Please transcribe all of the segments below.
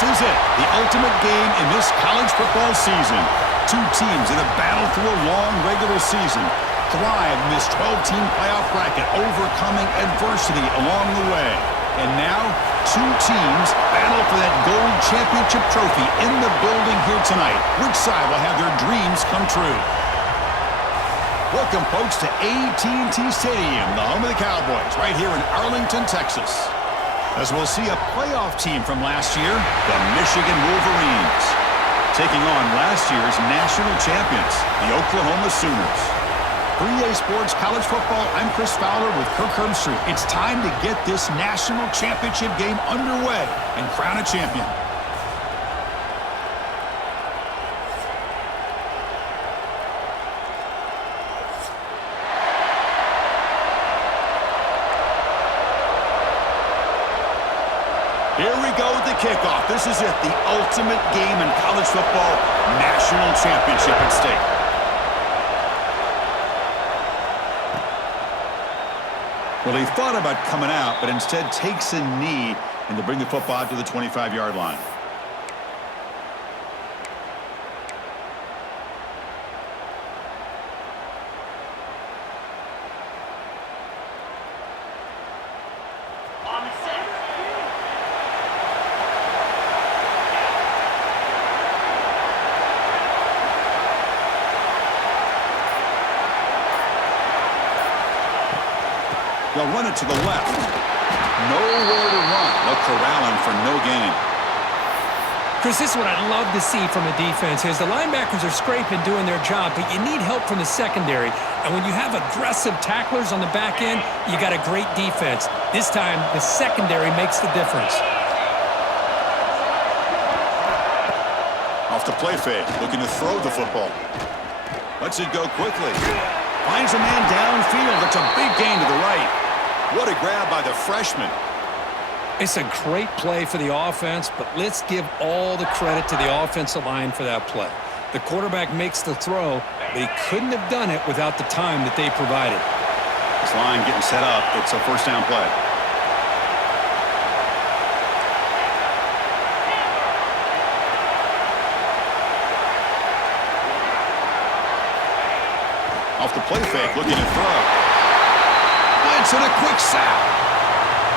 This is it, the ultimate game in this college football season. Two teams that have battled through a long regular season, thrive in this 12-team playoff bracket, overcoming adversity along the way. And now, two teams battle for that gold championship trophy in the building here tonight. Which side will have their dreams come true? Welcome, folks, to AT&T Stadium, the home of the Cowboys, right here in Arlington, Texas. As we'll see a playoff team from last year, the Michigan Wolverines, taking on last year's national champions, the Oklahoma Sooners. 3A Sports College Football, I'm Chris Fowler with Kirk Herbstreit. It's time to get this national championship game underway and crown a champion. Here we go with the kickoff. This is it, the ultimate game in college football, national championship at stake. Well, he thought about coming out, but instead takes a knee and to bring the football out to the 25-yard line. They'll run it to the left. Nowhere to run. They'll corral him for no gain. Chris, this is what I'd love to see from a defense is the linebackers are scraping, doing their job, but you need help from the secondary. And when you have aggressive tacklers on the back end, you got a great defense. This time, the secondary makes the difference. Off the play fake, looking to throw the football. Lets it go quickly. Finds a man downfield. It's a big gain to the right. What a grab by the freshman. It's a great play for the offense, but let's give all the credit to the offensive line for that play. The quarterback makes the throw, but he couldn't have done it without the time that they provided. This line getting set up. It's a first down play. Off the play fake, looking to throw. Blitz and a quick sack.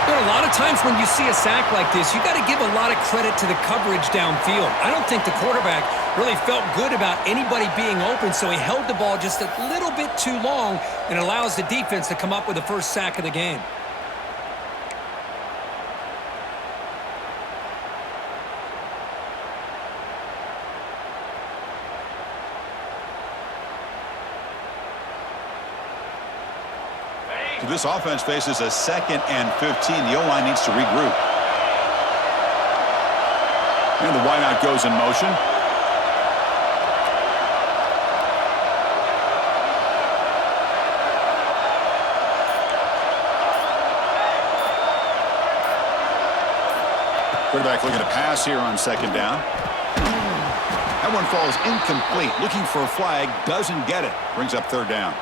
There are a lot of times when you see a sack like this, you got to give a lot of credit to the coverage downfield. I don't think the quarterback really felt good about anybody being open, so he held the ball just a little bit too long and allows the defense to come up with the first sack of the game. This offense faces a 2nd and 15. The O-line needs to regroup. And the wideout goes in motion. Quarterback looking to pass here on 2nd down. That one falls incomplete. Looking for a flag. Doesn't get it. Brings up 3rd down.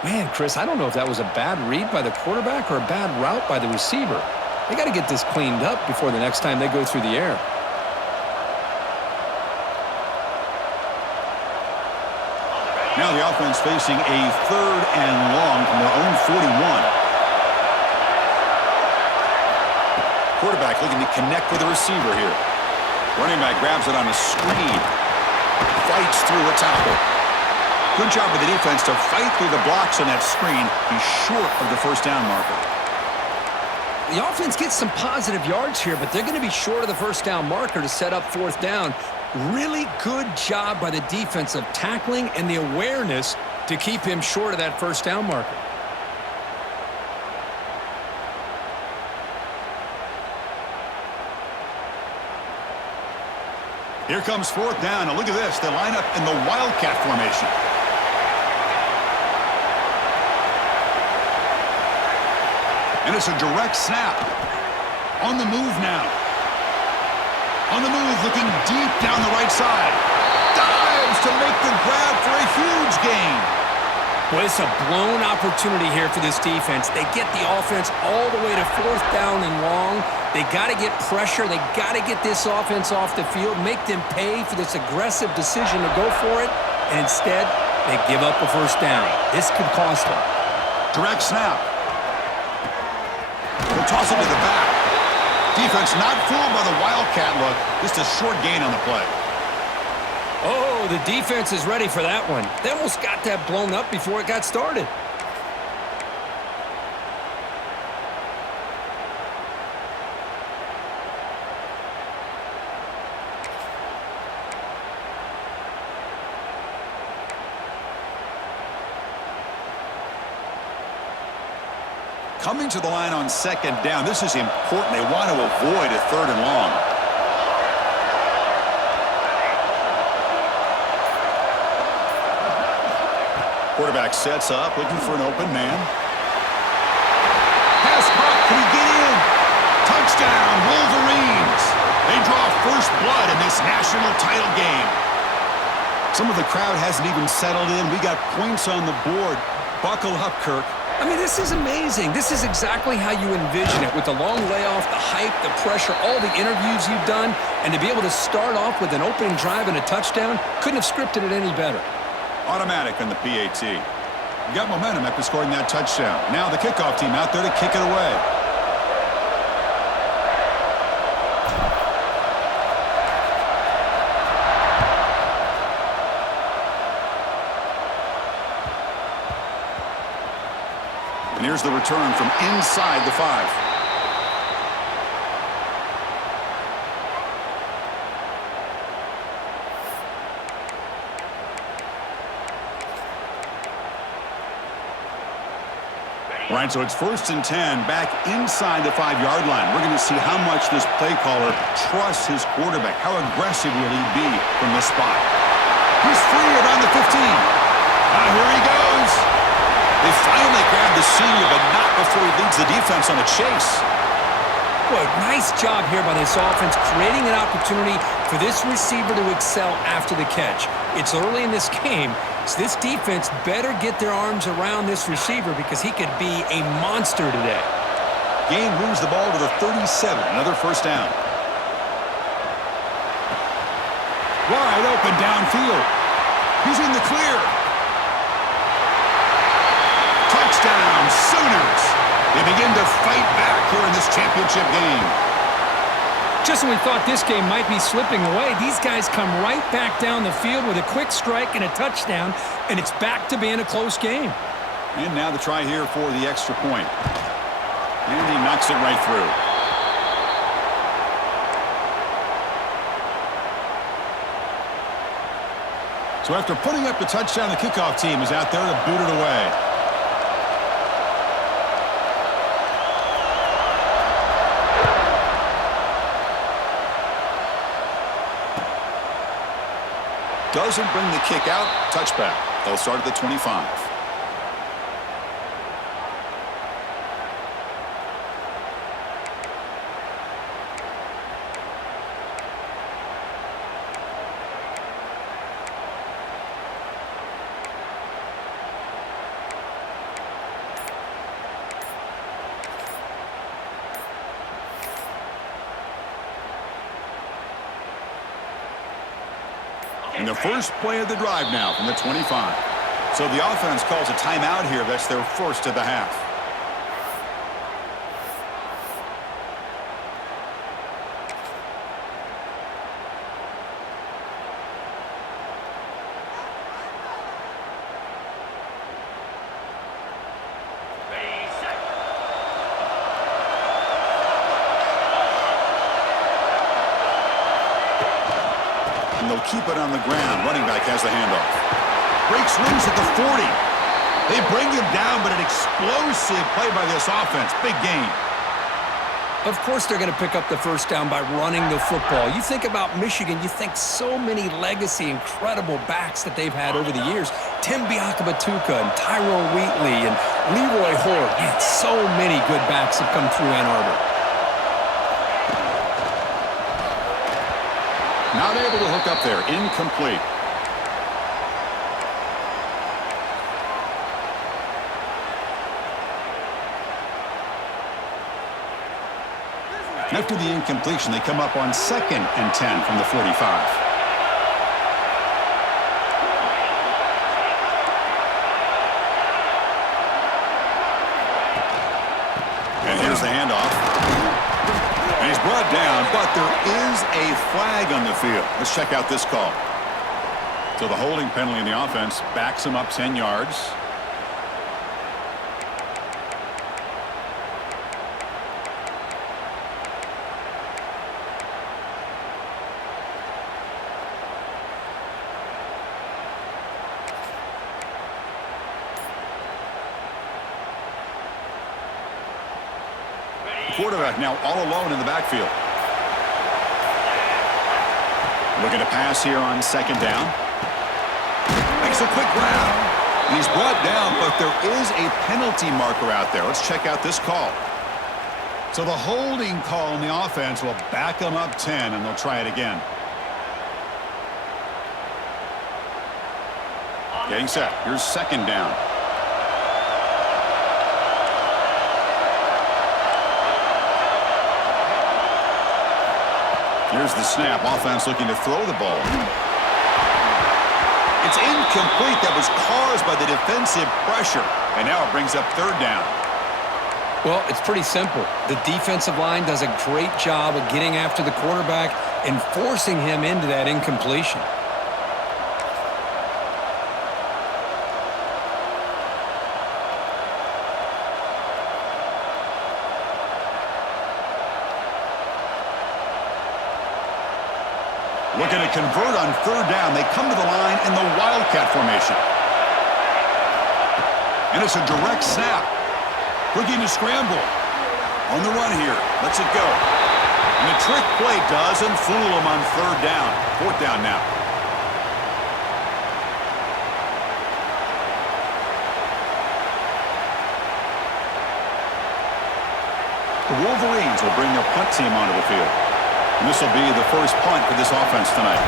Man, Chris, I don't know if that was a bad read by the quarterback or a bad route by the receiver. They got to get this cleaned up before the next time they go through the air. Now the offense facing a 3rd and long from their own 41. Quarterback looking to connect with the receiver here. Running back grabs it on a screen. Fights through a tackle. Good job with the defense to fight through the blocks on that screen. He's short of the first down marker. The offense gets some positive yards here, but they're going to be short of the first down marker to set up 4th down. Really good job by the defense of tackling and the awareness to keep him short of that first down marker. Here comes 4th down. Now look at this. They line up in the Wildcat formation. And it's a direct snap. On the move now. On the move, looking deep down the right side. Dives to make the grab for a huge gain. Well, it's a blown opportunity here for this defense. They get the offense all the way to 4th down and long. They got to get pressure. They got to get this offense off the field, make them pay for this aggressive decision to go for it, and instead, they give up a 1st down. This could cost them. Direct snap. They'll toss it to the back. Defense not fooled by the Wildcat look. Just a short gain on the play. Oh, the defense is ready for that one. They almost got that blown up before it got started. Coming to the line on 2nd down. This is important. They want to avoid a 3rd and long. Quarterback sets up, looking for an open man. Pass caught. Can he get in? Touchdown, Wolverines. They draw first blood in this national title game. Some of the crowd hasn't even settled in. We got points on the board. Buckle up, Kirk. I mean, this is amazing. This is exactly how you envision it, with the long layoff, the hype, the pressure, all the interviews you've done, and to be able to start off with an opening drive and a touchdown, couldn't have scripted it any better. Automatic on the PAT. You got momentum after scoring that touchdown. Now the kickoff team out there to kick it away. And here's the return from inside the 5. Right, so it's 1st and 10, back inside the 5-yard line. We're going to see how much this play caller trusts his quarterback. How aggressive will he be from this spot? He's free around the 15. Here he goes. They finally grabbed the senior, but not before he leads the defense on a chase. Boy, nice job here by this offense, creating an opportunity for this receiver to excel after the catch. It's early in this game, so this defense better get their arms around this receiver because he could be a monster today. Gain moves the ball to the 37, another 1st down. Wide open downfield. He's in the clear. Touchdown, Sooners. They begin to fight back here in this championship game. Just when we thought this game might be slipping away, these guys come right back down the field with a quick strike and a touchdown, and it's back to being a close game. And now the try here for the extra point. And he knocks it right through. So after putting up the touchdown, the kickoff team is out there to boot it away. Doesn't bring the kick out. Touchback. They'll start at the 25. And the first play of the drive now from the 25. So the offense calls a timeout here. That's their first of the half. They'll keep it on the ground. Running back has the handoff. Breaks loose at the 40. They bring him down, but an explosive play by this offense. Big gain. Of course they're going to pick up the first down by running the football. You think about Michigan, you think so many legacy, incredible backs that they've had over the years. Tim Biakabatuka and Tyrone Wheatley and Leroy Hort. Man, so many good backs have come through Ann Arbor. Not able to hook up there. Incomplete. After the incompletion, they come up on 2nd and 10 from the 45. And here's the handoff. And he's brought down, but there is a flag on the field. Let's check out this call. So the holding penalty in the offense backs him up 10 yards. Quarterback now all alone in the backfield. Looking to pass here on 2nd down. Makes a quick grab. And he's brought down, but there is a penalty marker out there. Let's check out this call. So the holding call in the offense will back them up 10, and they'll try it again. Getting set. Here's 2nd down. Here's the snap. Offense looking to throw the ball. It's incomplete. That was caused by the defensive pressure. And now it brings up 3rd down. Well, it's pretty simple. The defensive line does a great job of getting after the quarterback and forcing him into that incompletion. Looking to convert on 3rd down. They come to the line in the Wildcat formation. And it's a direct snap. Looking to scramble. On the run here. Lets it go. And the trick play doesn't fool him on 3rd down. 4th down now. The Wolverines will bring their punt team onto the field. And this will be the first punt for this offense tonight.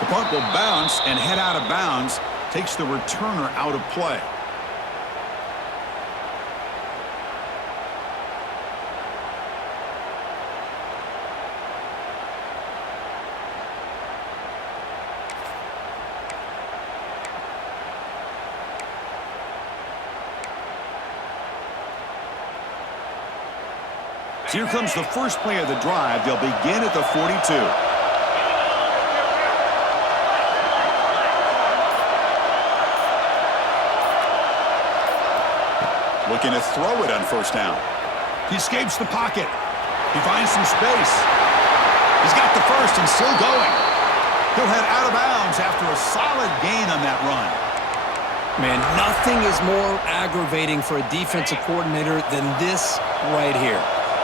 The punt will bounce and head out of bounds. Takes the returner out of play. So here comes the first play of the drive. They'll begin at the 42. Looking to throw it on 1st down. He escapes the pocket. He finds some space. He's got the first and still going. He'll head out of bounds after a solid gain on that run. Man, nothing is more aggravating for a defensive coordinator than this right here.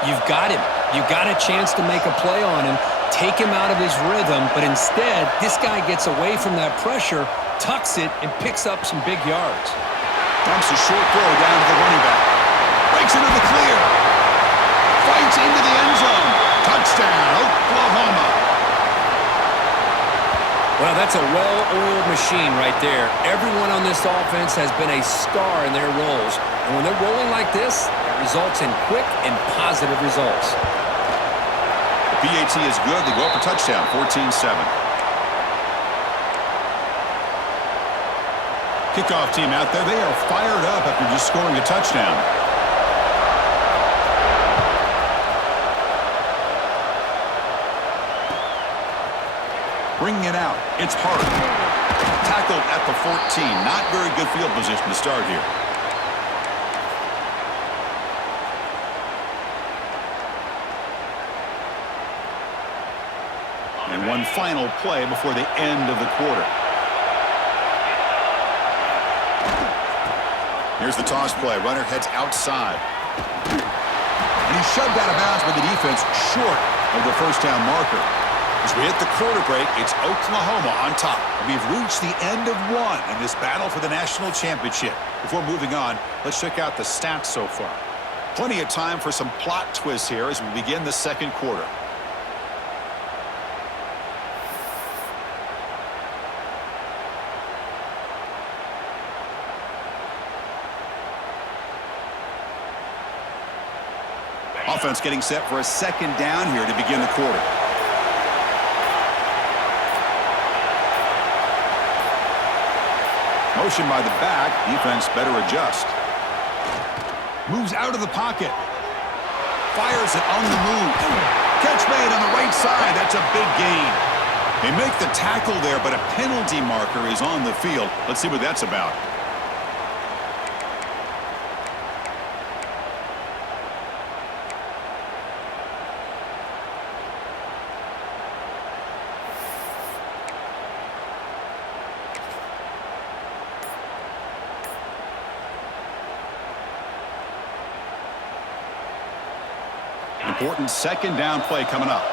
You've got him. You've got a chance to make a play on him, take him out of his rhythm, but instead, this guy gets away from that pressure, tucks it, and picks up some big yards. Dumps a short throw down to the running back. Breaks into the clear. Fights into the end zone. Touchdown, Oklahoma. Well, that's a well-oiled machine right there. Everyone on this offense has been a star in their roles. And when they're rolling like this, it results in quick and positive results. The PAT is good. They go up a touchdown, 14-7. Kickoff team out there. They are fired up after just scoring a touchdown. Bringing it out. It's Hart. Tackled at the 14. Not very good field position to start here. And one final play before the end of the quarter. Here's the toss play. Runner heads outside. And he's shoved out of bounds by the defense short of the 1st down marker. As we hit the quarter break, it's Oklahoma on top. We've reached the end of one in this battle for the national championship. Before moving on, let's check out the stats so far. Plenty of time for some plot twists here as we begin the 2nd quarter. Offense getting set for a second down here to begin the quarter. Motion by the back. Defense better adjust. Moves out of the pocket. Fires it on the move. Catch made on the right side. That's a big gain. They make the tackle there, but a penalty marker is on the field. Let's see what that's about. Important second down play coming up.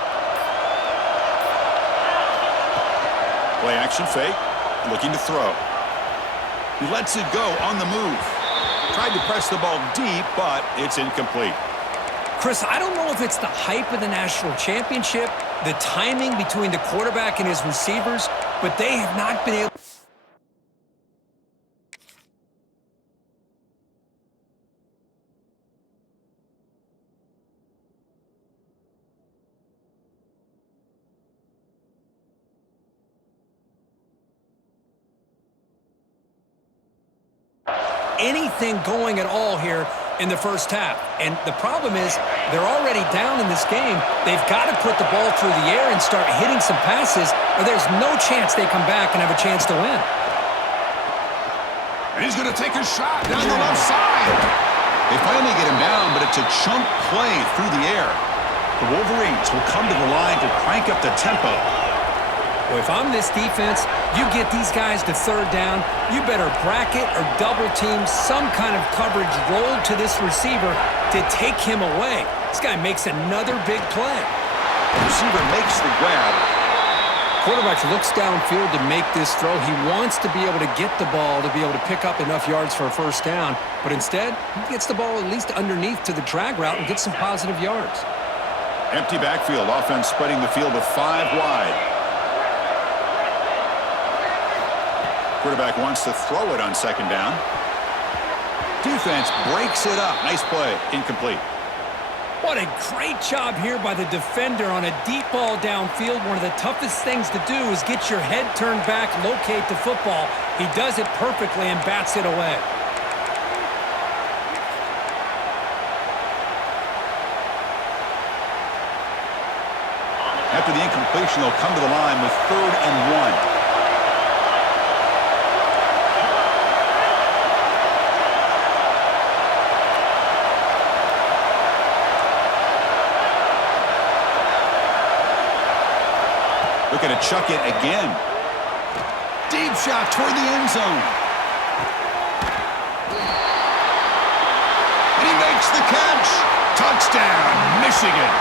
Play action fake. Looking to throw. He lets it go on the move. Tried to press the ball deep, but it's incomplete. Chris, I don't know if it's the hype of the national championship, the timing between the quarterback and his receivers, but they have not been able... anything going at all here in the first half. And the problem is they're already down in this game. They've got to put the ball through the air and start hitting some passes, or there's no chance they come back and have a chance to win. And he's going to take a shot down the left side. They finally get him down, but it's a chunk play through the air. The Wolverines will come to the line to crank up the tempo. Well, if I'm this defense, you get these guys to third down, you better bracket or double team some kind of coverage rolled to this receiver to take him away. This guy makes another big play. The receiver makes the grab. Quarterback looks downfield to make this throw. He wants to be able to get the ball to be able to pick up enough yards for a first down, but instead, he gets the ball at least underneath to the drag route and gets some positive yards. Empty backfield, offense spreading the field with 5 wide. Quarterback wants to throw it on second down. Defense breaks it up. Nice play. Incomplete. What a great job here by the defender on a deep ball downfield. One of the toughest things to do is get your head turned back, locate the football. He does it perfectly and bats it away. After the incompletion, they'll come to the line with 3rd and 1. Looking to chuck it again. Deep shot toward the end zone. And he makes the catch. Touchdown, Michigan.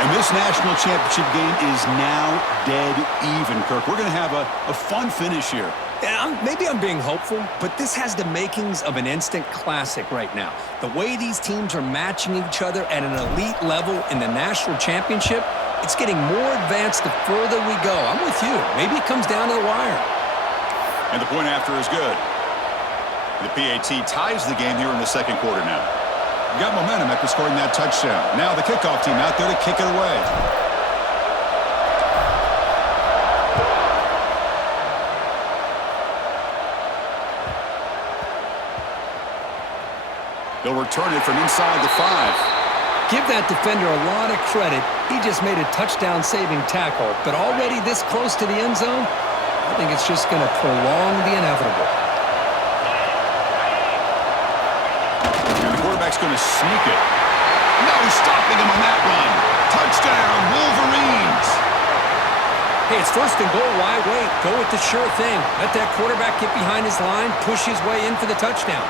And this national championship game is now dead even, Kirk. We're going to have a fun finish here. Yeah, maybe I'm being hopeful, but this has the makings of an instant classic right now. The way these teams are matching each other at an elite level in the national championship, it's getting more advanced the further we go. I'm with you. Maybe it comes down to the wire. And the point after is good. The PAT ties the game here in the second quarter now. Got momentum after scoring that touchdown. Now the kickoff team out there to kick it away. They'll return it from inside the 5. Give that defender a lot of credit. He just made a touchdown-saving tackle. But already this close to the end zone, I think it's just going to prolong the inevitable. And the quarterback's going to sneak it. No stopping him on that run. Touchdown, Wolverines. Hey, it's 1st and goal. Why wait? Go with the sure thing. Let that quarterback get behind his line, push his way in for the touchdown.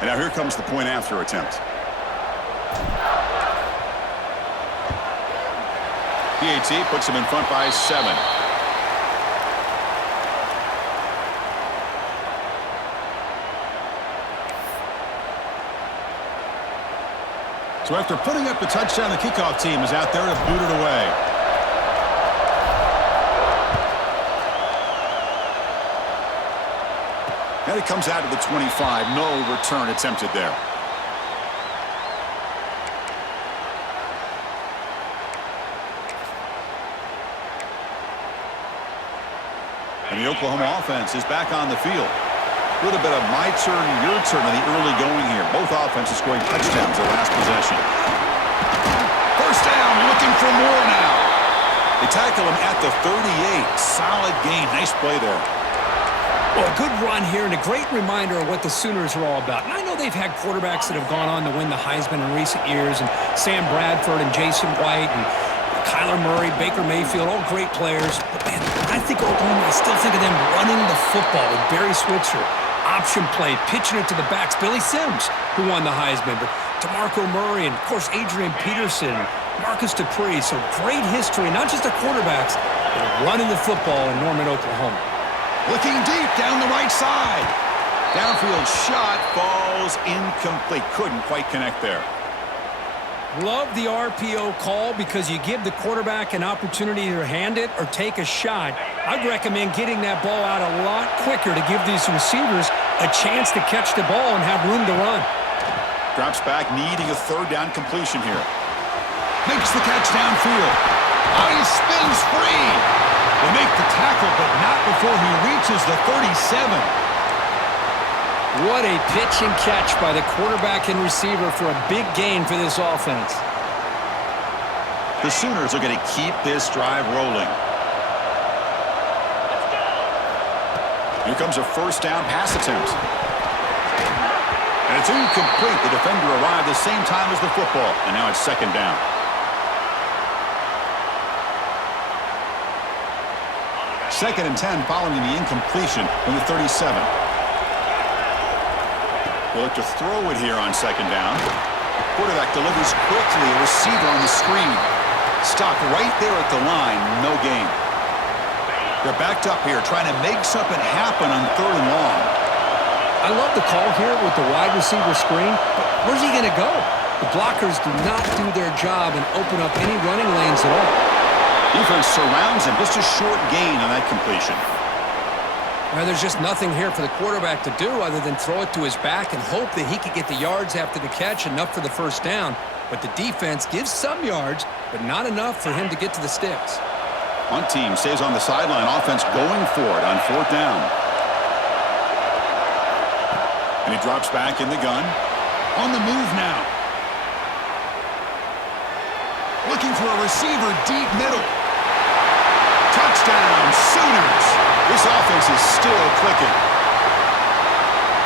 And now here comes the point after attempt. PAT puts him in front by 7. So after putting up the touchdown, the kickoff team is out there to boot it away. And it comes out to the 25. No return attempted there. And the Oklahoma offense is back on the field. A little bit of my turn, your turn in the early going here. Both offenses scoring touchdowns their last possession. First down, looking for more now. They tackle him at the 38. Solid gain. Nice play there. Well, a good run here and a great reminder of what the Sooners are all about. And I know they've had quarterbacks that have gone on to win the Heisman in recent years, and Sam Bradford and Jason White and Kyler Murray, Baker Mayfield, all great players. But, man, I think Oklahoma, I still think of them running the football with Barry Switzer. Option play, pitching it to the backs. Billy Sims, who won the Heisman, but DeMarco Murray and, of course, Adrian Peterson, Marcus Dupree. So great history, not just of quarterbacks, but running the football in Norman, Oklahoma. Looking deep down the right side. Downfield shot falls incomplete. Couldn't quite connect there. Love the RPO call because you give the quarterback an opportunity to hand it or take a shot. I'd recommend getting that ball out a lot quicker to give these receivers a chance to catch the ball and have room to run. Drops back, needing a third down completion here. Makes the catch downfield. Oh, he spins free. They make the tackle, but not before he reaches the 37. What a pitch and catch by the quarterback and receiver for a big gain for this offense. The Sooners are going to keep this drive rolling. Here comes a first down pass attempt. And it's incomplete. The defender arrived the same time as the football. And now it's second down. Second and 10 following the incompletion from the 37. We'll look to throw it here on second down. Quarterback delivers quickly. A receiver on the screen. Stopped right there at the line. No gain. They're backed up here trying to make something happen on third and long. I love the call here with the wide receiver screen. But where's he going to go? The blockers do not do their job and open up any running lanes at all. Defense surrounds him. Just a short gain on that completion. Well, there's just nothing here for the quarterback to do other than throw it to his back and hope that he could get the yards after the catch, enough for the first down. But the defense gives some yards, but not enough for him to get to the sticks. One team stays on the sideline. Offense going for it on fourth down. And he drops back in the gun. On the move now. Looking for a receiver deep middle. Touchdown, Sooners. This offense is still clicking.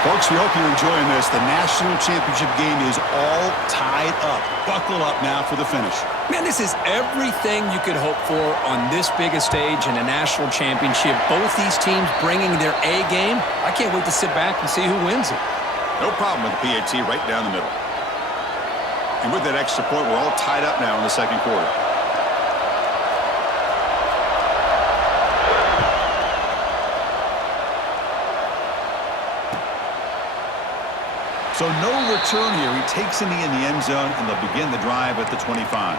Folks, we hope you're enjoying this. The national championship game is all tied up. Buckle up now for the finish. Man, this is everything you could hope for on this big a stage in a national championship. Both these teams bringing their A game. I can't wait to sit back and see who wins it. No problem with the PAT right down the middle. And with that extra point, we're all tied up now in the second quarter. So no return here. He takes in the end zone, and they'll begin the drive at the 25.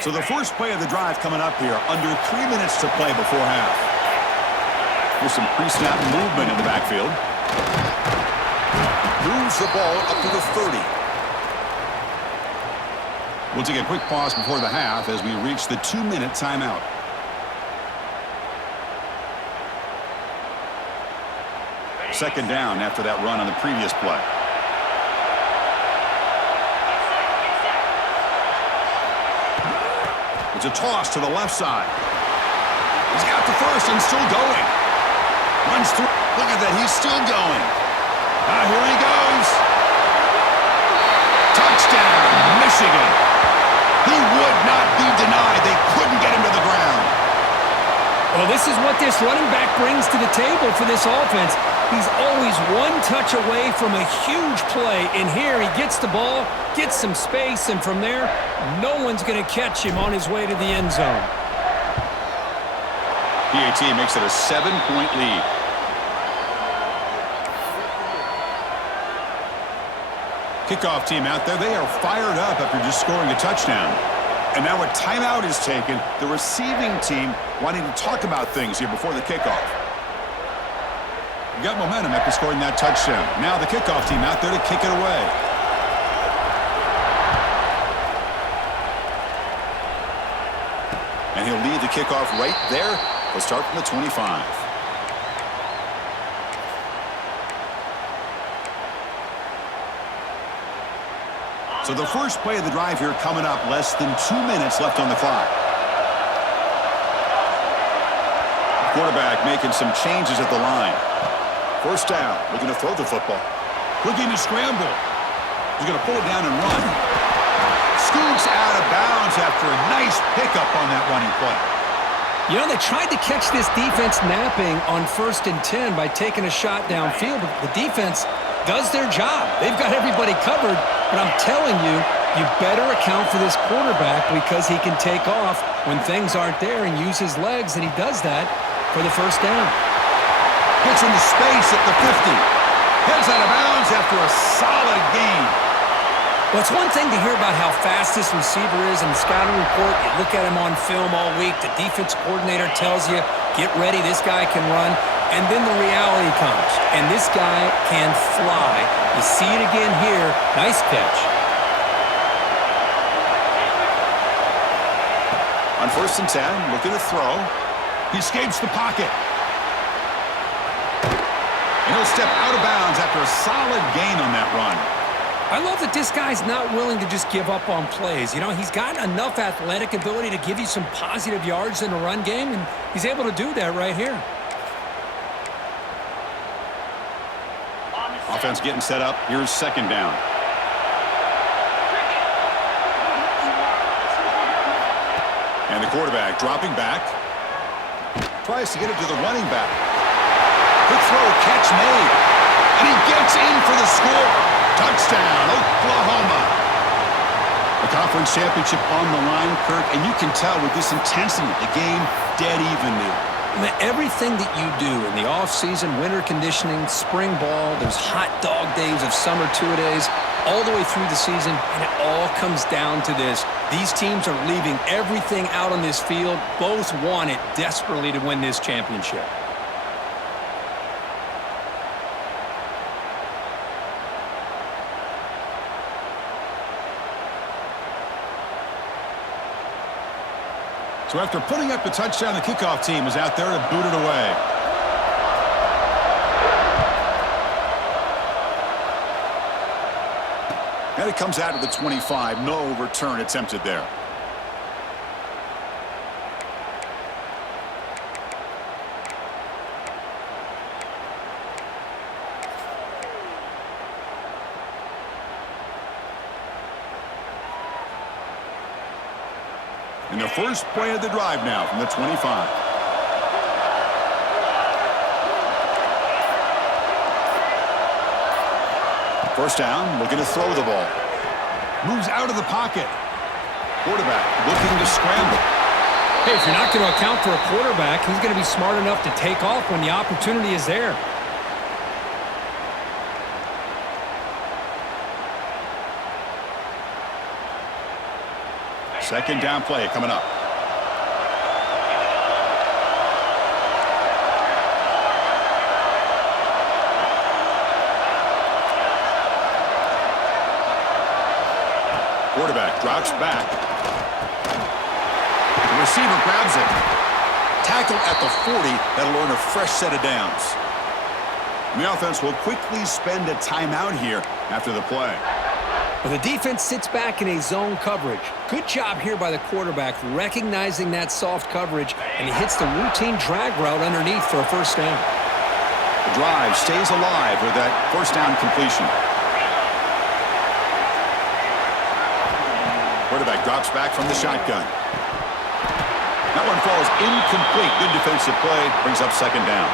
So the first play of the drive coming up here. Under 3 minutes to play before half. With some pre-snap movement in the backfield. Moves the ball up to the 30. We'll take a quick pause before the half as we reach the 2-minute timeout. Second down after that run on the previous play. It's a toss to the left side. He's got the first and still going. Runs through. Look at that. He's still going. Here he goes. Touchdown, Michigan. He would not be denied. They couldn't get him to the ground. Well, this is what this running back brings to the table for this offense. He's always one touch away from a huge play. And here he gets the ball, gets some space, and from there, no one's going to catch him on his way to the end zone. PAT makes it a 7-point lead. Kickoff team out there, they are fired up after just scoring a touchdown. And now a timeout is taken. The receiving team wanting to talk about things here before the kickoff. You got momentum after scoring that touchdown. Now the kickoff team out there to kick it away. And he'll lead the kickoff right there. We'll start from the 25. So the first play of the drive here coming up, less than 2 minutes left on the clock. Quarterback making some changes at the line. First down, looking to throw the football. Looking to scramble. He's going to pull it down and run. Scoots out of bounds after a nice pickup on that running play. You know, they tried to catch this defense napping on 1st and 10 by taking a shot downfield, but the defense does their job. They've got everybody covered, but I'm telling you, you better account for this quarterback because he can take off when things aren't there and use his legs, and he does that for the first down. Gets into space at the 50. Heads out of bounds after a solid gain. Well, it's one thing to hear about how fast this receiver is in the scouting report. You look at him on film all week. The defense coordinator tells you, get ready, this guy can run. And then the reality comes, and this guy can fly. You see it again here. Nice catch. On 1st and 10, looking to throw. He escapes the pocket. And he'll step out of bounds after a solid gain on that run. I love that this guy's not willing to just give up on plays. You know, he's got enough athletic ability to give you some positive yards in the run game, and he's able to do that right here. Offense getting set up. Here's 2nd down. And the quarterback dropping back. Tries to get it to the running back. Quick throw, catch made. And he gets in for the score. Touchdown, Oklahoma. The conference championship on the line, Kirk, and you can tell with this intensity, the game dead even now. Everything that you do in the offseason, winter conditioning, spring ball, those hot dog days of summer two-a-days, all the way through the season, and it all comes down to this. These teams are leaving everything out on this field. Both want it desperately to win this championship. So after putting up the touchdown, the kickoff team is out there to boot it away. And it comes out of the 25. No return attempted there. And the first play of the drive now from the 25. First down, looking to throw the ball. Moves out of the pocket. Quarterback looking to scramble. Hey, if you're not going to account for a quarterback, he's going to be smart enough to take off when the opportunity is there. Second down play coming up. Quarterback drops back. The receiver grabs it. Tackle at the 40. That'll earn a fresh set of downs. And the offense will quickly spend a timeout here after the play. Well, the defense sits back in a zone coverage. Good job here by the quarterback recognizing that soft coverage, and he hits the routine drag route underneath for a first down. The drive stays alive with that first down completion. Quarterback drops back from the shotgun. That one falls incomplete. Good defensive play. Brings up second down.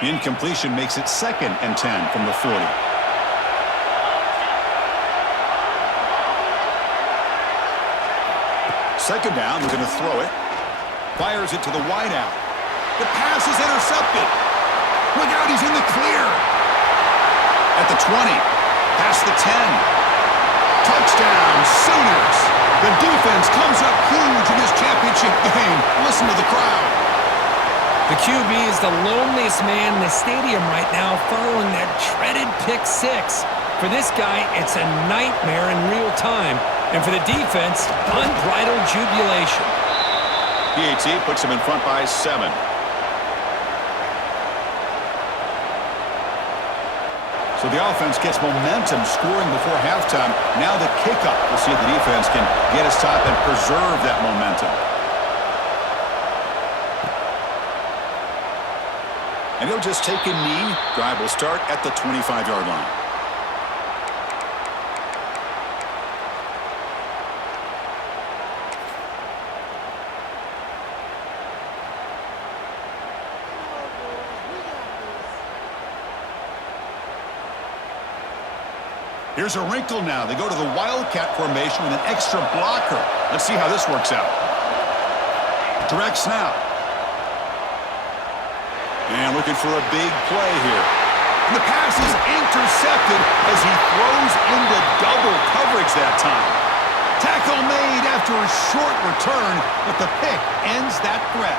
The incompletion makes it 2nd and 10 from the 40. Second down, they're going to throw it. Fires it to the wideout. The pass is intercepted. Look out, he's in the clear. At the 20, past the 10. Touchdown, Sooners. The defense comes up huge in this championship game. Listen to the crowd. The QB is the loneliest man in the stadium right now following that dreaded pick 6. For this guy, it's a nightmare in real time. And for the defense, unbridled jubilation. PAT puts him in front by 7. So the offense gets momentum scoring before halftime. Now the kickoff. We'll see if the defense can get a stop and preserve that momentum. And he'll just take a knee. Drive will start at the 25-yard line. Here's a wrinkle now. They go to the Wildcat formation with an extra blocker. Let's see how this works out. Direct snap. And looking for a big play here. And the pass is intercepted as he throws into double coverage that time. Tackle made after a short return, but the pick ends that threat.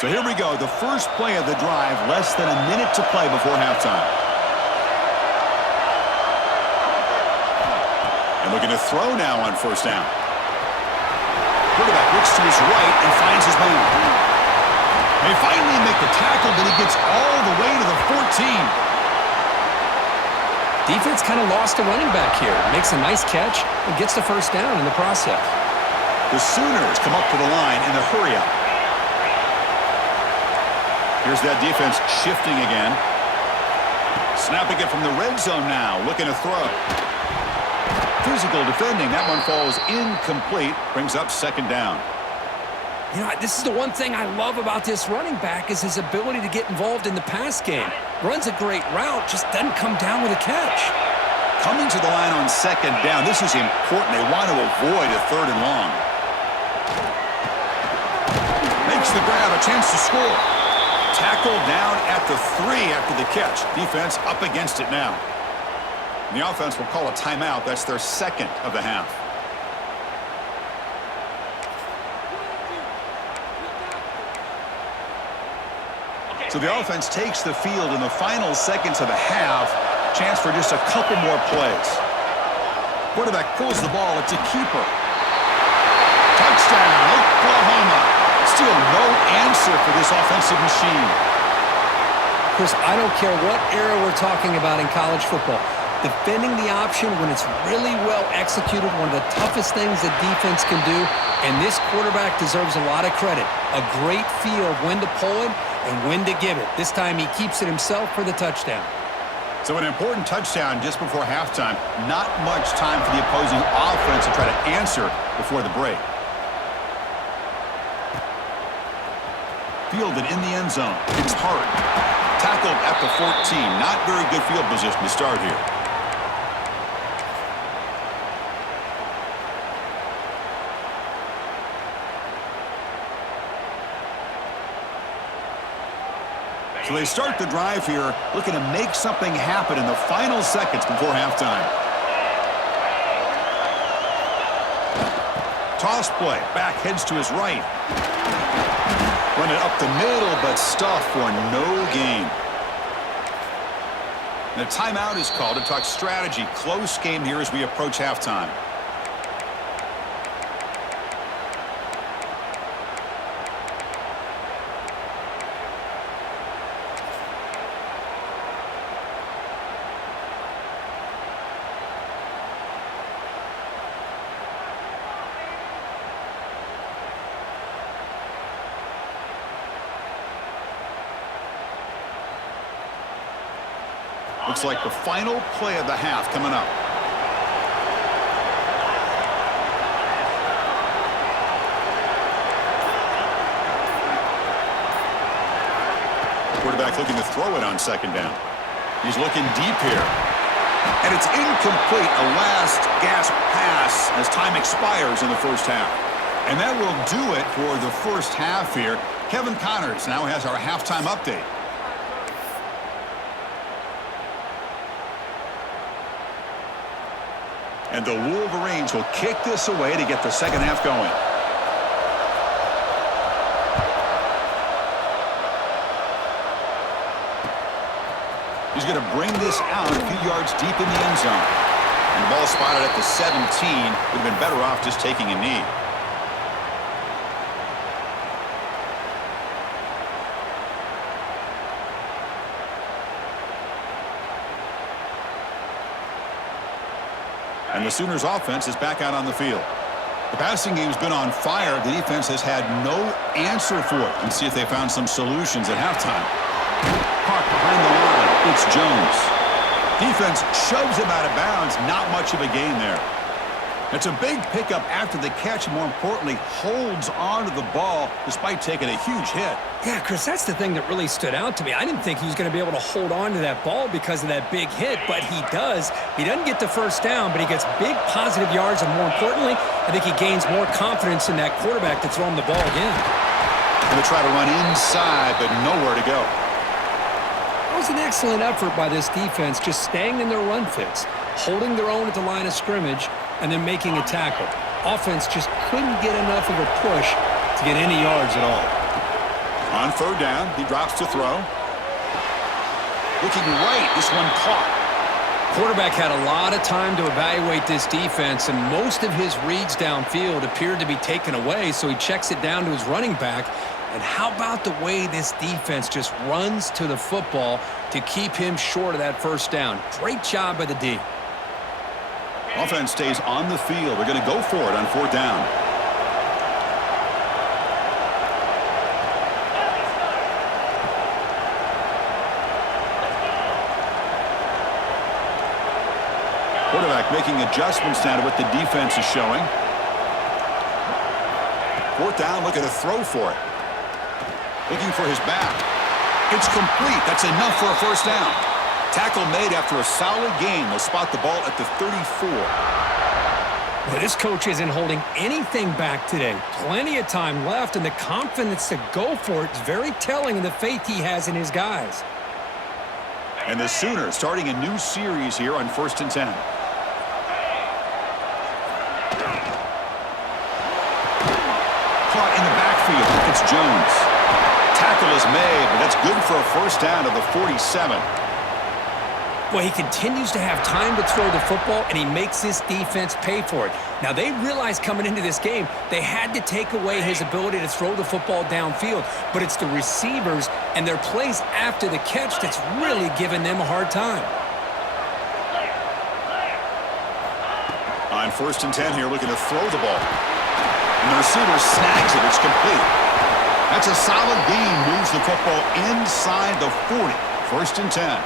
So here we go, the first play of the drive, less than a minute to play before halftime. And looking to throw now on first down. Quarterback looks to his right and finds his man. They finally make the tackle, but he gets all the way to the 14. Defense kind of lost a running back here. Makes a nice catch and gets the first down in the process. The Sooners come up to the line in the hurry-up. Here's that defense shifting again. Snapping it from the red zone now. Looking to throw. Physical defending. That one falls incomplete. Brings up second down. You know, this is the one thing I love about this running back is his ability to get involved in the pass game. Runs a great route, just doesn't come down with a catch. Coming to the line on second down. This is important. They want to avoid a third and long. Makes the grab. A chance to score. Tackle down at the 3 after the catch. Defense up against it now. And the offense will call a timeout. That's their second of the half. So the offense takes the field in the final seconds of the half. Chance for just a couple more plays. Quarterback pulls the ball. It's a keeper. Touchdown, Oklahoma. Still no answer for this offensive machine. Chris, I don't care what era we're talking about in college football. Defending the option when it's really well executed, one of the toughest things that defense can do, and this quarterback deserves a lot of credit. A great feel of when to pull it and when to give it. This time he keeps it himself for the touchdown. So an important touchdown just before halftime. Not much time for the opposing offense to try to answer before the break. Fielded in the end zone. It's Hart. Tackled at the 14. Not very good field position to start here. So they start the drive here, looking to make something happen in the final seconds before halftime. Toss play. Back heads to his right. Run it up the middle, but stuff for no gain. And a timeout is called to talk strategy. Close game here as we approach halftime. Looks like the final play of the half coming up. Quarterback looking to throw it on second down. He's looking deep here. And it's incomplete, a last gasp pass as time expires in the first half. And that will do it for the first half here. Kevin Connors now has our halftime update. And the Wolverines will kick this away to get the second half going. He's going to bring this out a few yards deep in the end zone. And the ball spotted at the 17. Would have been better off just taking a knee. And the Sooners offense is back out on the field. The passing game's been on fire. The defense has had no answer for it. Let's see if they found some solutions at halftime. Hart behind the line. It's Jones. Defense shoves him out of bounds. Not much of a gain there. It's a big pickup after the catch. More importantly, holds on to the ball despite taking a huge hit. Yeah, Chris, that's the thing that really stood out to me. I didn't think he was going to be able to hold on to that ball because of that big hit, but he does. He doesn't get the first down, but he gets big positive yards, and more importantly, I think he gains more confidence in that quarterback to throw him the ball again. Going to try to run inside, but nowhere to go. That was an excellent effort by this defense, just staying in their run fits, holding their own at the line of scrimmage, and then making a tackle. Offense just couldn't get enough of a push to get any yards at all. On third down, he drops to throw. Looking right, this one caught. Quarterback had a lot of time to evaluate this defense, and most of his reads downfield appeared to be taken away, so he checks it down to his running back. And how about the way this defense just runs to the football to keep him short of that first down? Great job by the D. Offense stays on the field. They're going to go for it on fourth down. Quarterback making adjustments now to what the defense is showing. Fourth down, looking to throw for it. Looking for his back. It's complete. That's enough for a first down. Tackle made after a solid game. They'll spot the ball at the 34. Well, this coach isn't holding anything back today. Plenty of time left, and the confidence to go for it is very telling in the faith he has in his guys. And the Sooners starting a new series here on 1st and 10. Caught in the backfield. It's Jones. Tackle is made, but that's good for a first down to the 47. Well, he continues to have time to throw the football, and he makes this defense pay for it. Now, they realized coming into this game they had to take away his ability to throw the football downfield, but it's the receivers and their plays after the catch that's really giving them a hard time. On 1st and 10 here, looking to throw the ball. And the receiver snags it. It's complete. That's a solid gain. Moves the football inside the 40. 1st and 10.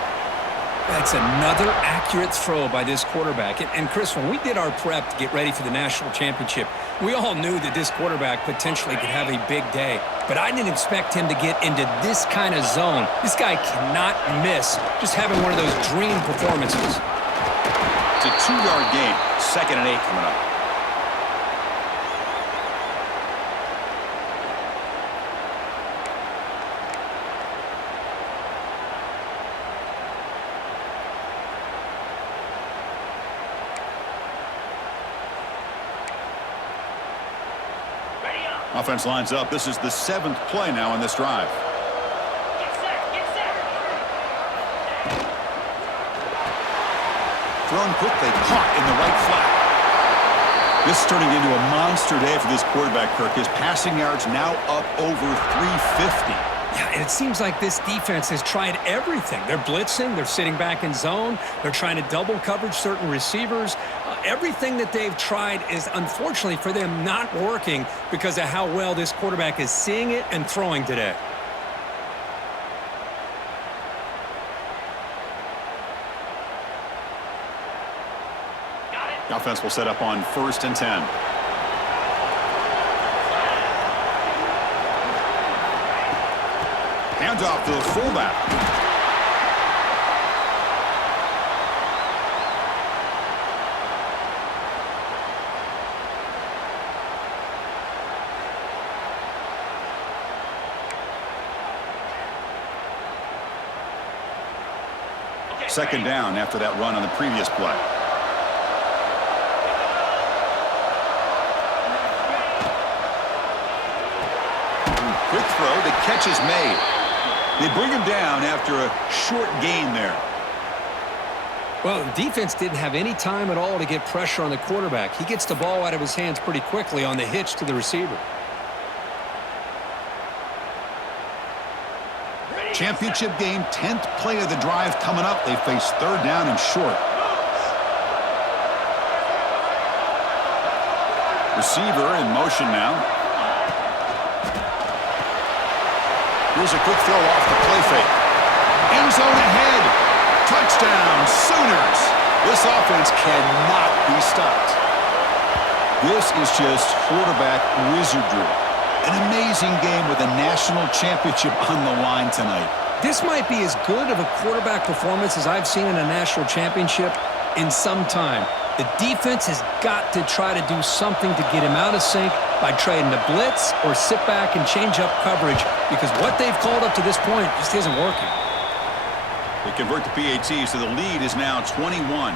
That's another accurate throw by this quarterback. And Chris, when we did our prep to get ready for the national championship, we all knew that this quarterback potentially could have a big day. But I didn't expect him to get into this kind of zone. This guy cannot miss just having one of those dream performances. It's a 2-yard gain. 2nd and 8 coming up. Offense lines up. This is the 7th play now on this drive. Thrown quickly, caught in the right flat. This is turning into a monster day for this quarterback, Kirk. His passing yards now up over 350. Yeah, and it seems like this defense has tried everything. They're blitzing, they're sitting back in zone, they're trying to double coverage certain receivers. Everything that they've tried is, unfortunately for them, not working because of how well this quarterback is seeing it and throwing today. The offense will set up on 1st and 10. Hands off to the fullback. Second down after that run on the previous play. Quick throw. The catch is made. They bring him down after a short gain there. Well, the defense didn't have any time at all to get pressure on the quarterback. He gets the ball out of his hands pretty quickly on the hitch to the receiver. Championship game, 10th play of the drive coming up. They face 3rd down and short. Receiver in motion now. Here's a quick throw off the play fake. End zone ahead. Touchdown, Sooners. This offense cannot be stopped. This is just quarterback wizardry. An amazing game with a national championship on the line tonight. This might be as good of a quarterback performance as I've seen in a national championship in some time. The defense has got to try to do something to get him out of sync by trading the blitz or sit back and change up coverage, because what they've called up to this point just isn't working. They convert the PAT, so the lead is now 21.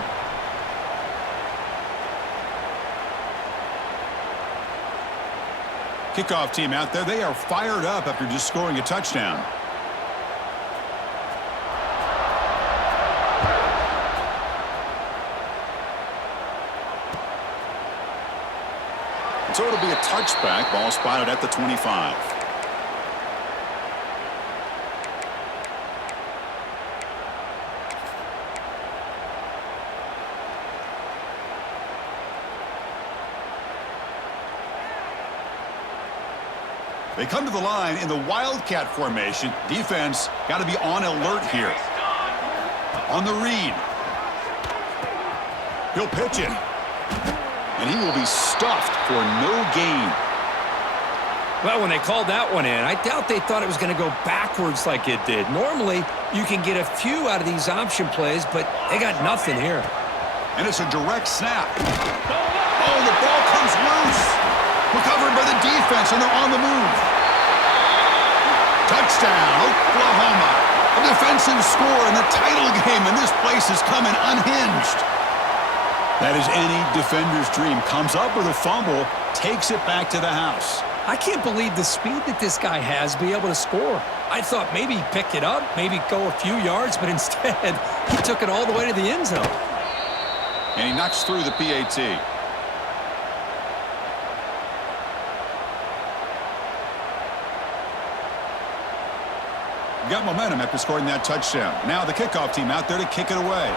Kickoff team out there. They are fired up after just scoring a touchdown. So it'll be a touchback. Ball spotted at the 25. They come to the line in the Wildcat formation. Defense got to be on alert here. On the read. He'll pitch it. And he will be stuffed for no gain. Well, when they called that one in, I doubt they thought it was going to go backwards like it did. Normally, you can get a few out of these option plays, but they got nothing here. And it's a direct snap. Oh, the ball comes loose. Recovered by the defense, and they're on the move. Touchdown, Oklahoma. A defensive score in the title game, and this place is coming unhinged. That is any defender's dream. Comes up with a fumble, takes it back to the house. I can't believe the speed that this guy has to be able to score. I thought maybe he'd pick it up, maybe go a few yards, but instead he took it all the way to the end zone. And he knocks through the PAT. Got momentum after scoring that touchdown. Now the kickoff team out there to kick it away.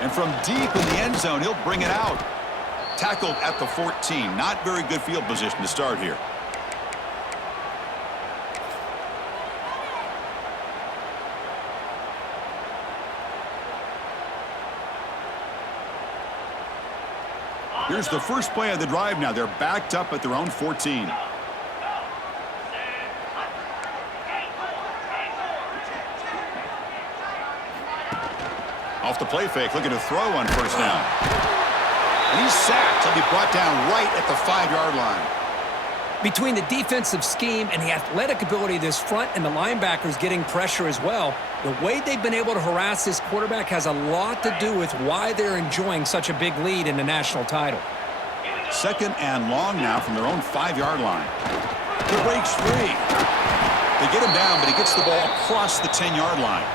And from deep in the end zone, he'll bring it out. Tackled at the 14. Not very good field position to start here. Here's the first play of the drive now. They're backed up at their own 14. Off the play fake, looking to throw on first down. And he's sacked. He'll be brought down right at the 5-yard line. Between the defensive scheme and the athletic ability of this front and the linebackers getting pressure as well, the way they've been able to harass this quarterback has a lot to do with why they're enjoying such a big lead in the national title. Second and long now from their own 5-yard line. He breaks free. They get him down, but he gets the ball across the 10-yard line.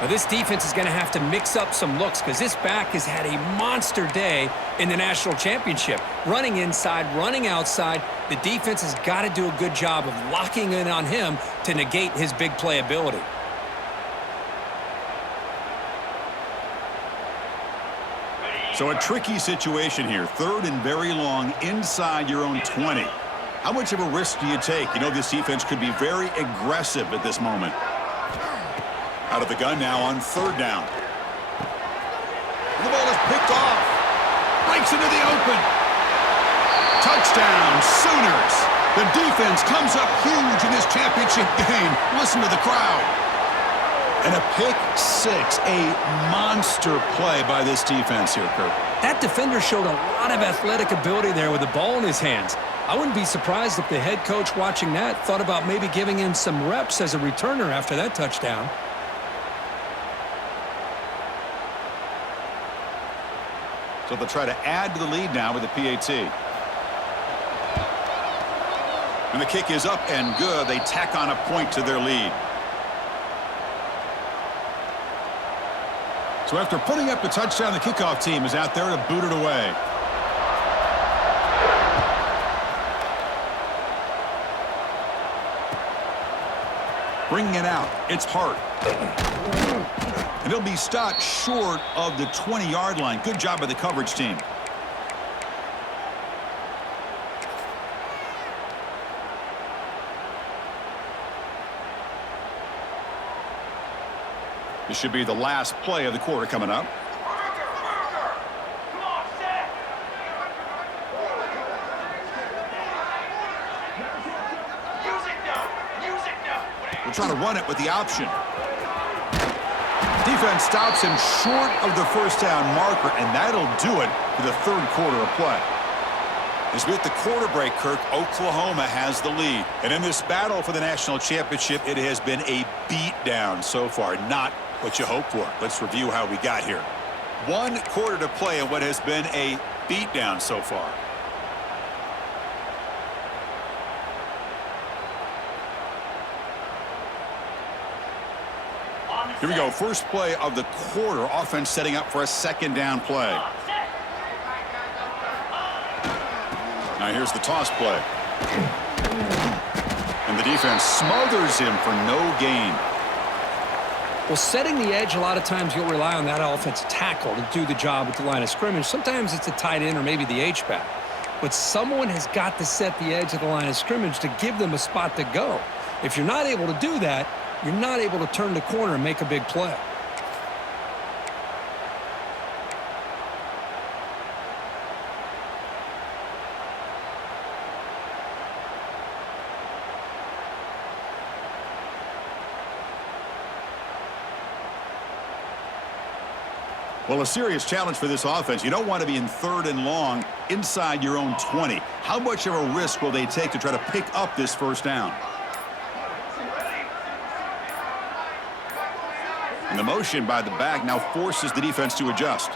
Now, this defense is going to have to mix up some looks because this back has had a monster day in the national championship. Running inside, running outside. The defense has got to do a good job of locking in on him to negate his big play ability. So a tricky situation here. 3rd and very long inside your own 20. How much of a risk do you take? You know this defense could be very aggressive at this moment. Out of the gun now on 3rd down. The ball is picked off. Breaks into the open. Touchdown, Sooners. The defense comes up huge in this championship game. Listen to the crowd. And a pick 6, a monster play by this defense here, Kirk. That defender showed a lot of athletic ability there with the ball in his hands. I wouldn't be surprised if the head coach watching that thought about maybe giving him some reps as a returner after that touchdown. So they'll try to add to the lead now with the PAT. And the kick is up and good. They tack on a point to their lead. So after putting up the touchdown, the kickoff team is out there to boot it away. Bringing it out, it's Hart. And he'll be stopped short of the 20-yard line. Good job by the coverage team. This should be the last play of the quarter coming up. We're trying to run it with the option. Defense stops him short of the 1st down marker, and that'll do it for the 3rd quarter of play. As we hit the quarter break, Kirk, Oklahoma has the lead. And in this battle for the national championship, it has been a beatdown so far, not what you hoped for. Let's review how we got here. 1 quarter to play in what has been a beatdown so far. Here we go, first play of the quarter. Offense setting up for a 2nd down play. Now here's the toss play. And the defense smothers him for no gain. Well, setting the edge, a lot of times you'll rely on that offensive tackle to do the job at the line of scrimmage. Sometimes it's a tight end or maybe the H-back. But someone has got to set the edge of the line of scrimmage to give them a spot to go. If you're not able to do that, you're not able to turn the corner and make a big play. Well, a serious challenge for this offense. You don't want to be in 3rd and long inside your own 20. How much of a risk will they take to try to pick up this 1st down? And the motion by the back now forces the defense to adjust.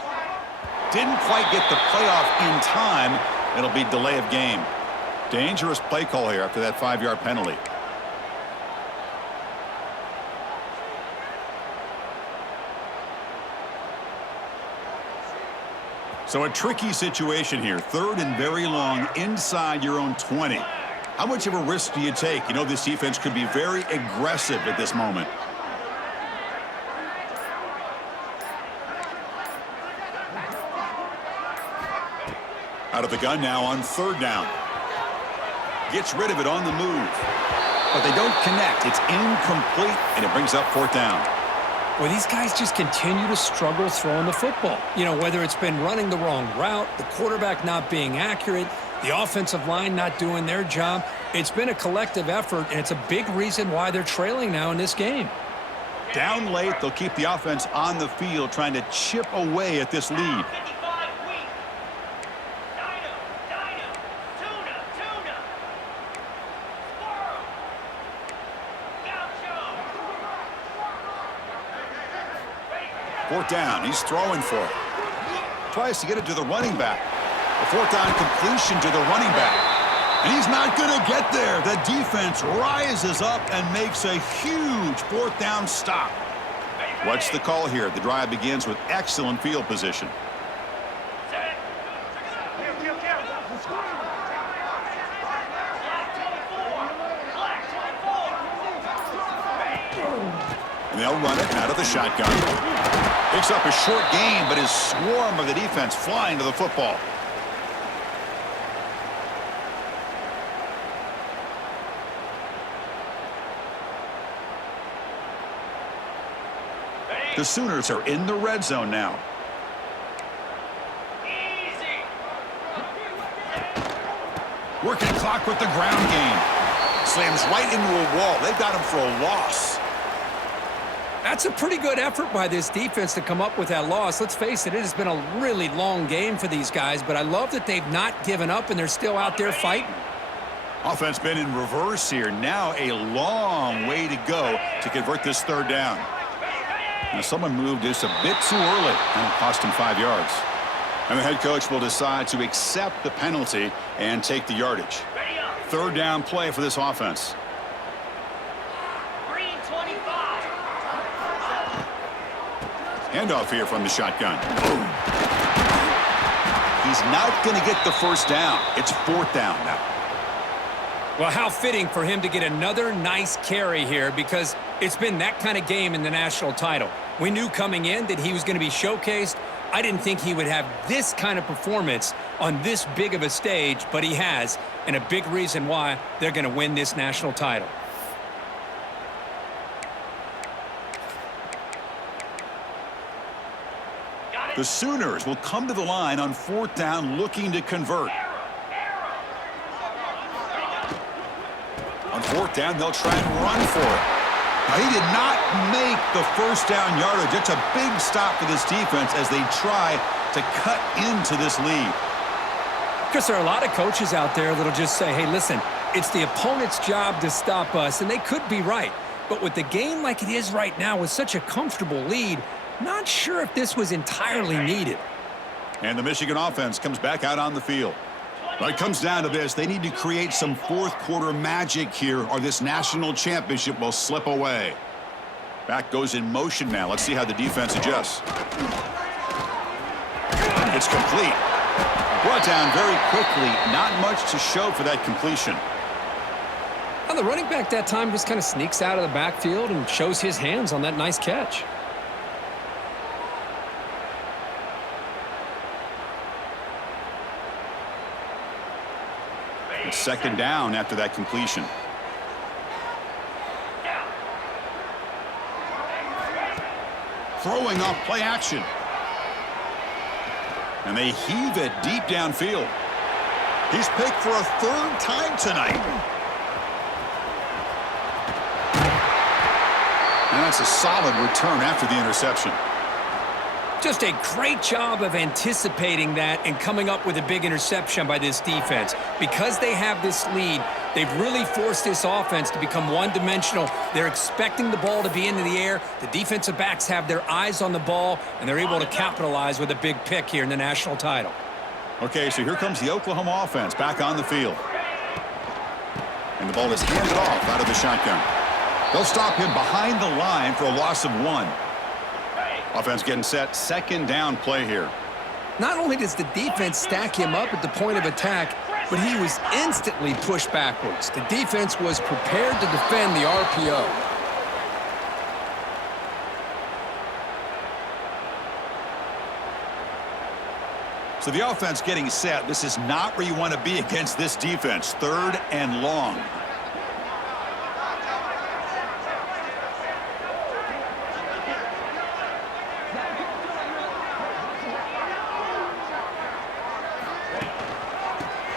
Didn't quite get the playoff in time. It'll be delay of game. Dangerous play call here after that 5-yard penalty. So a tricky situation here. 3rd and very long inside your own 20. How much of a risk do you take? You know this defense could be very aggressive at this moment. Out of the gun now on 3rd down. Gets rid of it on the move. But they don't connect. It's incomplete, and it brings up 4th down. Well, these guys just continue to struggle throwing the football. You know, whether it's been running the wrong route, the quarterback not being accurate, the offensive line not doing their job. It's been a collective effort, and it's a big reason why they're trailing now in this game. Down late, they'll keep the offense on the field, trying to chip away at this lead. Fourth down, he's throwing for it. Tries to get it to the running back. A 4th down completion to the running back. And he's not going to get there. The defense rises up and makes a huge 4th down stop. What's the call here? The drive begins with excellent field position. And they'll run it out of the shotgun. Picks up a short gain, but his swarm of the defense flying to the football. The Sooners are in the red zone now. Working clock with the ground game. Slams right into a wall. They've got him for a loss. That's a pretty good effort by this defense to come up with that loss. Let's face it, it has been a really long game for these guys, but I love that they've not given up and they're still out there fighting. Offense been in reverse here. Now a long way to go to convert this third down. Now someone moved just a bit too early, and it cost him 5 yards. And the head coach will decide to accept the penalty and take the yardage. Third down play for this offense. Handoff here from the shotgun. Boom. He's not going to get the first down. It's fourth down now. Well, how fitting for him to get another nice carry here, because it's been that kind of game in the national title. We knew coming in that he was going to be showcased. I didn't think he would have this kind of performance on this big of a stage, but he has, and a big reason why they're going to win this national title. The Sooners will come to the line on fourth down looking to convert. On fourth down, they'll try and run for it. Now, he did not make the first down yardage. It's a big stop for this defense as they try to cut into this lead. Chris, there are a lot of coaches out there that'll just say, hey, listen, it's the opponent's job to stop us, and they could be right. But with the game like it is right now with such a comfortable lead, not sure if this was entirely needed. And the Michigan offense comes back out on the field. Well, it comes down to this. They need to create some fourth-quarter magic here, or this national championship will slip away. Back goes in motion now. Let's see how the defense adjusts. It's complete. Brought down very quickly. Not much to show for that completion. Well, the running back that time just kind of sneaks out of the backfield and shows his hands on that nice catch. It's second down after that completion. Throwing off play action. And they heave it deep downfield. He's picked for a third time tonight. And that's a solid return after the interception. Just a great job of anticipating that and coming up with a big interception by this defense. Because they have this lead, they've really forced this offense to become one-dimensional. They're expecting the ball to be into the air. The defensive backs have their eyes on the ball, and they're able to capitalize with a big pick here in the national title. Okay, so here comes the Oklahoma offense back on the field. And the ball is handed off out of the shotgun. They'll stop him behind the line for a loss of 1. Offense getting set. Second down play here. Not only does the defense stack him up at the point of attack, but he was instantly pushed backwards. The defense was prepared to defend the RPO. So the offense getting set. This is not where you want to be against this defense. Third and long.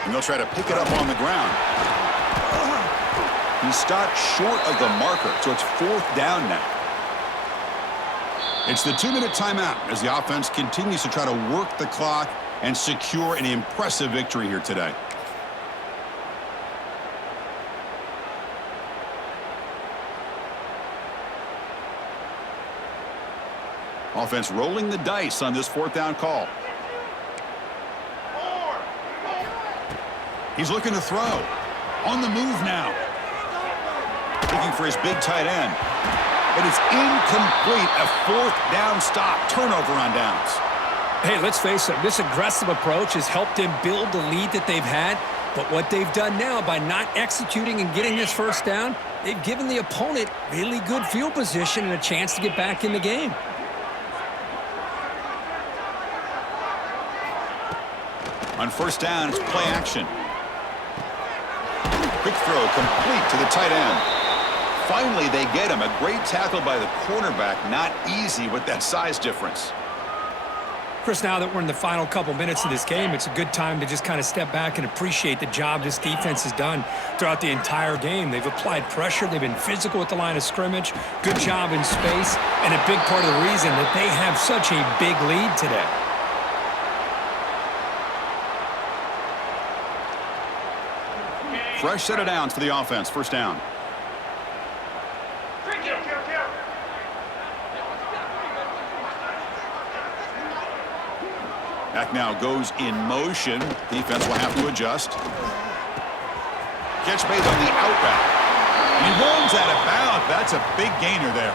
And they'll try to pick it up on the ground. He stopped short of the marker, so it's fourth down now. It's the 2-minute timeout as the offense continues to try to work the clock and secure an impressive victory here today. Offense rolling the dice on this fourth down call. He's looking to throw. On the move now. Looking for his big tight end. But it's incomplete. A fourth down stop. Turnover on downs. Hey, let's face it. This aggressive approach has helped them build the lead that they've had. But what they've done now by not executing and getting this first down, they've given the opponent really good field position and a chance to get back in the game. On first down, it's play action. Quick throw complete to the tight end. Finally, they get him. A great tackle by the cornerback. Not easy with that size difference. Chris, now that we're in the final couple minutes of this game, it's a good time to just kind of step back and appreciate the job this defense has done throughout the entire game. They've applied pressure. They've been physical at the line of scrimmage. Good job in space, and a big part of the reason that they have such a big lead today. Fresh set of downs for the offense. First down. Back now goes in motion. Defense will have to adjust. Catch made on the out route. He runs out of bounds. That's a big gainer there.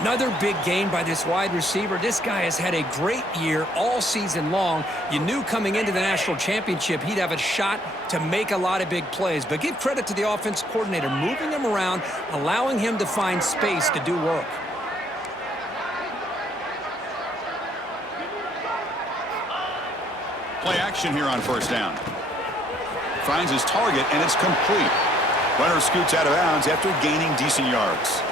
Another big gain by this wide receiver. This guy has had a great year all season long. You knew coming into the national championship he'd have a shot to make a lot of big plays. But give credit to the offense coordinator, moving him around, allowing him to find space to do work. Play action here on first down. Finds his target, and it's complete. Runner scoots out of bounds after gaining decent yards.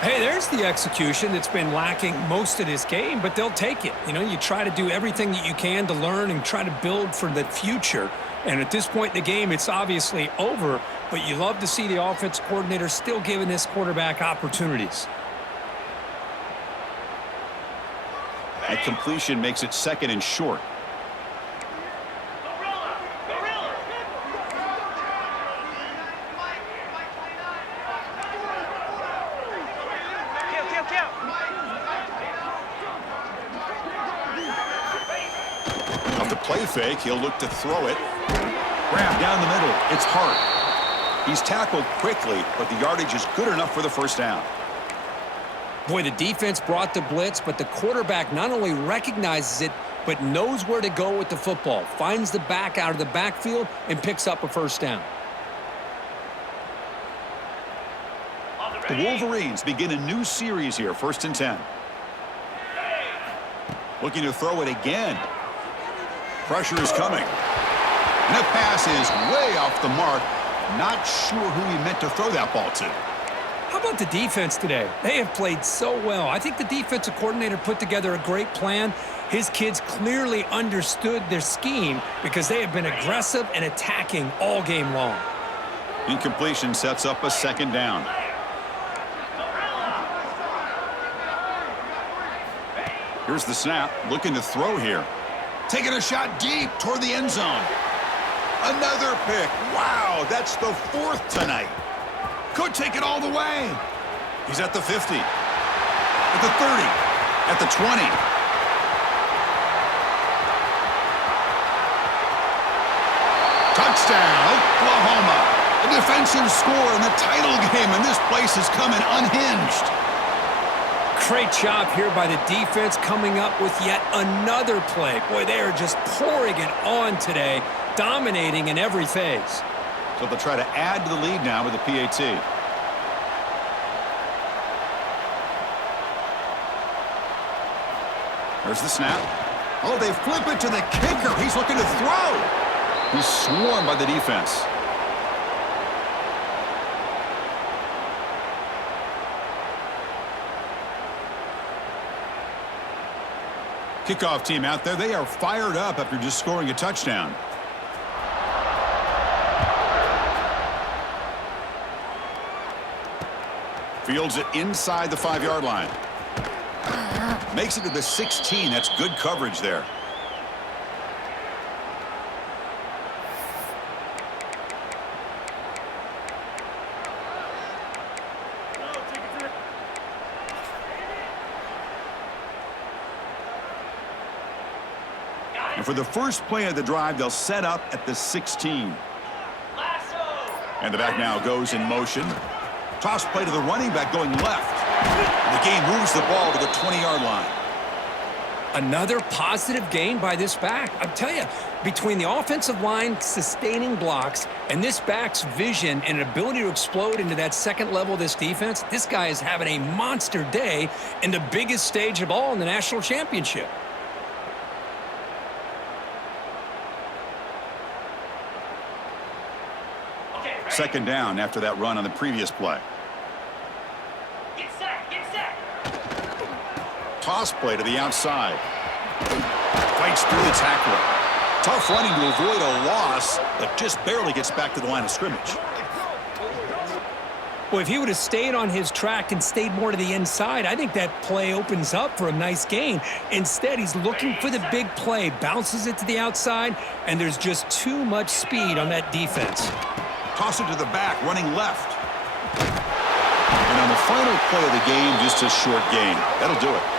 Hey, there's the execution that's been lacking most of this game, but they'll take it. You know, you try to do everything that you can to learn and try to build for the future. And at this point in the game, it's obviously over, but you love to see the offense coordinator still giving this quarterback opportunities. That completion makes it second and short. Play fake. He'll look to throw it. Grab down the middle. It's Hart. He's tackled quickly, but the yardage is good enough for the first down. Boy, the defense brought the blitz, but the quarterback not only recognizes it, but knows where to go with the football. Finds the back out of the backfield and picks up a first down. The Wolverines begin a new series here. First and 10. Looking to throw it again. Pressure is coming. And the pass is way off the mark. Not sure who he meant to throw that ball to. How about the defense today? They have played so well. I think the defensive coordinator put together a great plan. His kids clearly understood their scheme because they have been aggressive and attacking all game long. Incompletion sets up a second down. Here's the snap. Looking to throw here. Taking a shot deep toward the end zone. Another pick. Wow, that's the fourth tonight. Could take it all the way. He's at the 50. At the 30. At the 20. Touchdown, Oklahoma. A defensive score in the title game, and this place is coming unhinged. Great job here by the defense coming up with yet another play. Boy, they are just pouring it on today, dominating in every phase. So they'll try to add to the lead now with the PAT. There's the snap. Oh, they flip it to the kicker. He's looking to throw. He's swarmed by the defense. Kickoff team out there. They are fired up after just scoring a touchdown. Fields it inside the 5-yard line. Makes it to the 16. That's good coverage there. And for the first play of the drive, they'll set up at the 16. And the back now goes in motion. Toss play to the running back going left. The game moves the ball to the 20-yard line. Another positive gain by this back. I tell you, between the offensive line sustaining blocks and this back's vision and ability to explode into that second level of this defense, this guy is having a monster day in the biggest stage of all in the national championship. Second down after that run on the previous play. toss play to the outside. Fights through the tackler. Tough running to avoid a loss, but just barely gets back to the line of scrimmage. Well, if he would have stayed on his track and stayed more to the inside, I think that play opens up for a nice gain. Instead, he's looking for the big play, bounces it to the outside, and there's just too much speed on that defense. Toss it to the back, running left. And on the final play of the game, just a short gain. That'll do it.